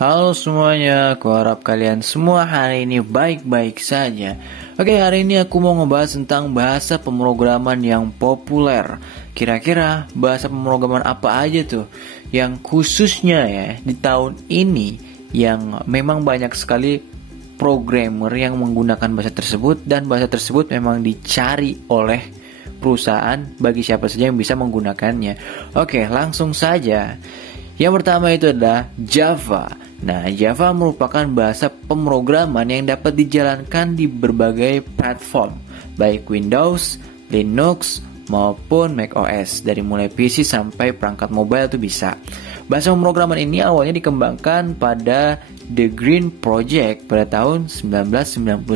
Halo semuanya, aku harap kalian semua hari ini baik-baik saja. Oke, hari ini aku mau ngebahas tentang bahasa pemrograman yang populer. Kira-kira bahasa pemrograman apa aja tuh yang khususnya ya di tahun ini yang memang banyak sekali programmer yang menggunakan bahasa tersebut, dan bahasa tersebut memang dicari oleh perusahaan bagi siapa saja yang bisa menggunakannya. Oke, langsung saja. Yang pertama itu adalah Java. Nah, Java merupakan bahasa pemrograman yang dapat dijalankan di berbagai platform, baik Windows, Linux, maupun macOS, dari mulai PC sampai perangkat mobile itu bisa. Bahasa pemrograman ini awalnya dikembangkan pada The Green Project pada tahun 1991.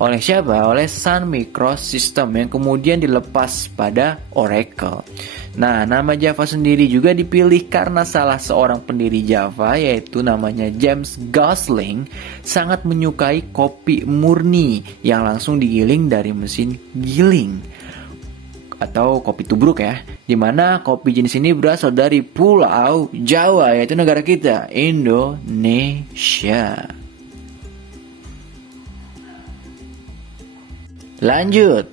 Oleh siapa? Oleh Sun Microsystem yang kemudian dilepas pada Oracle. Nah, nama Java sendiri juga dipilih karena salah seorang pendiri Java, yaitu namanya James Gosling, sangat menyukai kopi murni yang langsung digiling dari mesin giling atau kopi tubruk ya, dimana kopi jenis ini berasal dari Pulau Jawa, yaitu negara kita, Indonesia. Lanjut,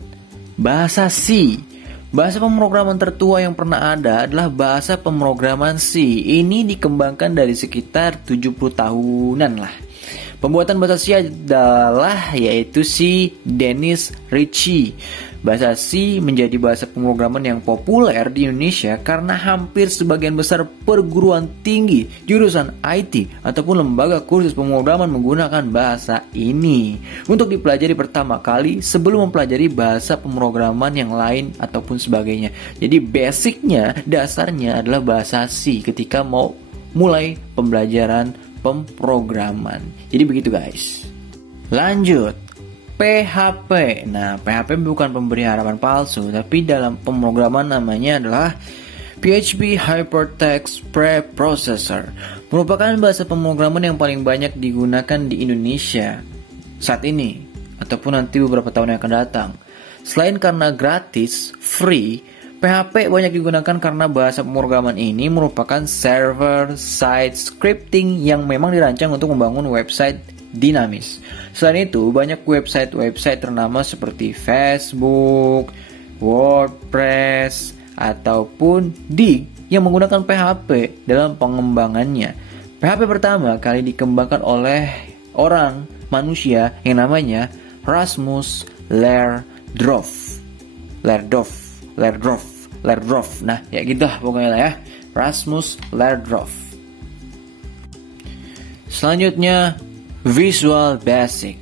bahasa C. Bahasa pemrograman tertua yang pernah ada adalah bahasa pemrograman C. Ini dikembangkan dari sekitar 70 tahunan lah. Pembuatan bahasa C adalah yaitu C. Dennis Ritchie. Bahasa C menjadi bahasa pemrograman yang populer di Indonesia karena hampir sebagian besar perguruan tinggi, jurusan IT, ataupun lembaga kursus pemrograman menggunakan bahasa ini untuk dipelajari pertama kali sebelum mempelajari bahasa pemrograman yang lain ataupun sebagainya. Jadi basicnya, dasarnya adalah bahasa C ketika mau mulai pembelajaran pemrograman. Jadi begitu guys. Lanjut, PHP. Nah, PHP bukan pemberi harapan palsu, tapi dalam pemrograman namanya adalah PHP Hypertext Preprocessor. Merupakan bahasa pemrograman yang paling banyak digunakan di Indonesia saat ini ataupun nanti beberapa tahun yang akan datang. Selain karena gratis, free, PHP banyak digunakan karena bahasa pemrograman ini merupakan server-side scripting yang memang dirancang untuk membangun website dinamis. Selain itu, banyak website-website ternama seperti Facebook, WordPress, ataupun Dig yang menggunakan PHP dalam pengembangannya. PHP pertama kali dikembangkan oleh orang manusia yang namanya Rasmus Lerdorf. Nah, ya gitu pokoknya lah ya. Rasmus Lerdorf. Selanjutnya, Visual Basic.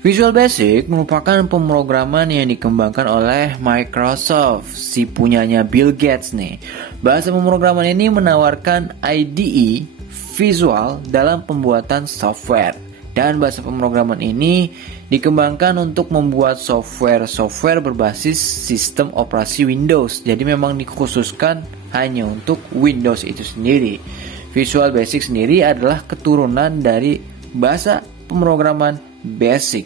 Visual Basic merupakan pemrograman yang dikembangkan oleh Microsoft, si punyanya Bill Gates nih. Bahasa pemrograman ini menawarkan IDE visual dalam pembuatan software. Dan bahasa pemrograman ini dikembangkan untuk membuat software berbasis sistem operasi Windows. Jadi memang dikhususkan hanya untuk Windows itu sendiri. Visual Basic sendiri adalah keturunan dari bahasa pemrograman Basic.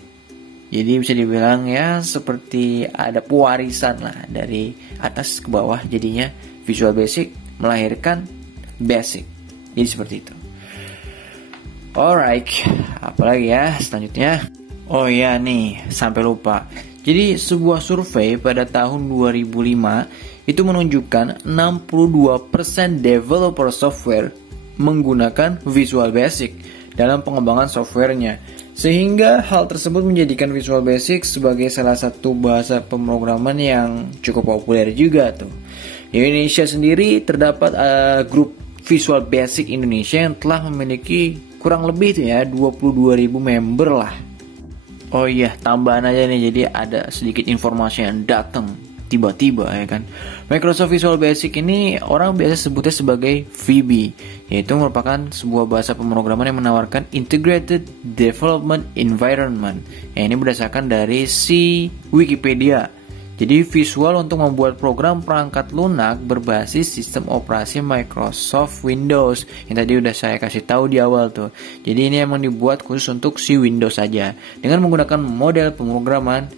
Jadi bisa dibilang ya seperti ada pewarisan lah dari atas ke bawah, jadinya Visual Basic melahirkan Basic. Jadi seperti itu. Alright, apalagi ya selanjutnya? Oh ya nih, sampai lupa. Jadi sebuah survei pada tahun 2005 itu menunjukkan 62% developer software menggunakan Visual Basic dalam pengembangan softwarenya. Sehingga hal tersebut menjadikan Visual Basic sebagai salah satu bahasa pemrograman yang cukup populer juga tuh. Di Indonesia sendiri terdapat grup Visual Basic Indonesia yang telah memiliki kurang lebih tuh ya 22.000 member lah. Oh iya, tambahan aja nih, jadi ada sedikit informasi yang datang tiba-tiba ya kan. Microsoft Visual Basic ini orang biasa sebutnya sebagai VB, yaitu merupakan sebuah bahasa pemrograman yang menawarkan Integrated Development Environment. Ini berdasarkan dari si Wikipedia. Jadi visual untuk membuat program perangkat lunak berbasis sistem operasi Microsoft Windows yang tadi udah saya kasih tahu di awal tuh. Jadi ini emang dibuat khusus untuk si Windows saja dengan menggunakan model pemrograman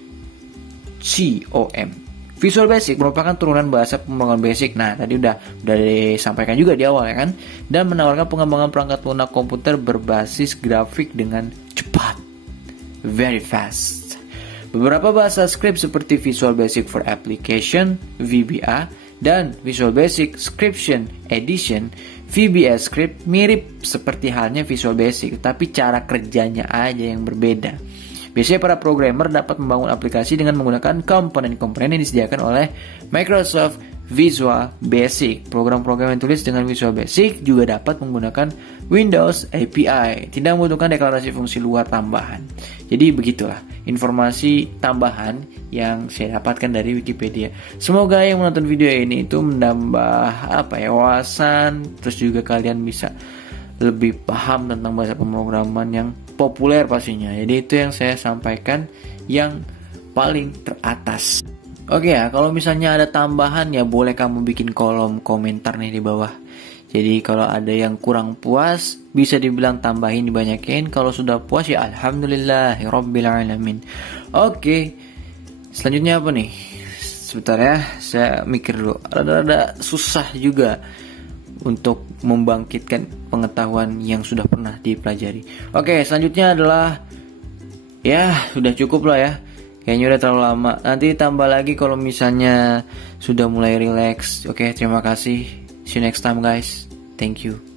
COM, Visual Basic merupakan turunan bahasa pemrograman Basic. Nah, tadi udah disampaikan juga di awal ya kan. Dan menawarkan pengembangan perangkat lunak komputer berbasis grafik dengan cepat. Very fast. Beberapa bahasa script seperti Visual Basic for Application, VBA, dan Visual Basic Scription Edition, VBS Script mirip seperti halnya Visual Basic, tapi cara kerjanya aja yang berbeda. Biasanya para programmer dapat membangun aplikasi dengan menggunakan komponen-komponen yang disediakan oleh Microsoft Visual Basic. Program-program yang tulis dengan Visual Basic juga dapat menggunakan Windows API, tidak membutuhkan deklarasi fungsi luar tambahan. Jadi begitulah informasi tambahan yang saya dapatkan dari Wikipedia. Semoga yang menonton video ini itu menambah wawasan, terus juga kalian bisa lebih paham tentang bahasa pemrograman yang populer pastinya. Jadi itu yang saya sampaikan yang paling teratas. Oke ya, kalau misalnya ada tambahan ya boleh kamu bikin kolom komentar nih di bawah. Jadi kalau ada yang kurang puas bisa dibilang tambahin, dibanyakin. Kalau sudah puas ya alhamdulillahirabbil alamin. Oke. Selanjutnya apa nih? Sebentar ya, saya mikir dulu. Rada-rada susah juga untuk membangkitkan pengetahuan yang sudah pernah dipelajari. Oke, selanjutnya adalah ya sudah cukup lah ya. Kayaknya udah terlalu lama. Nanti tambah lagi kalau misalnya sudah mulai relax. Oke, terima kasih. See you next time guys. Thank you.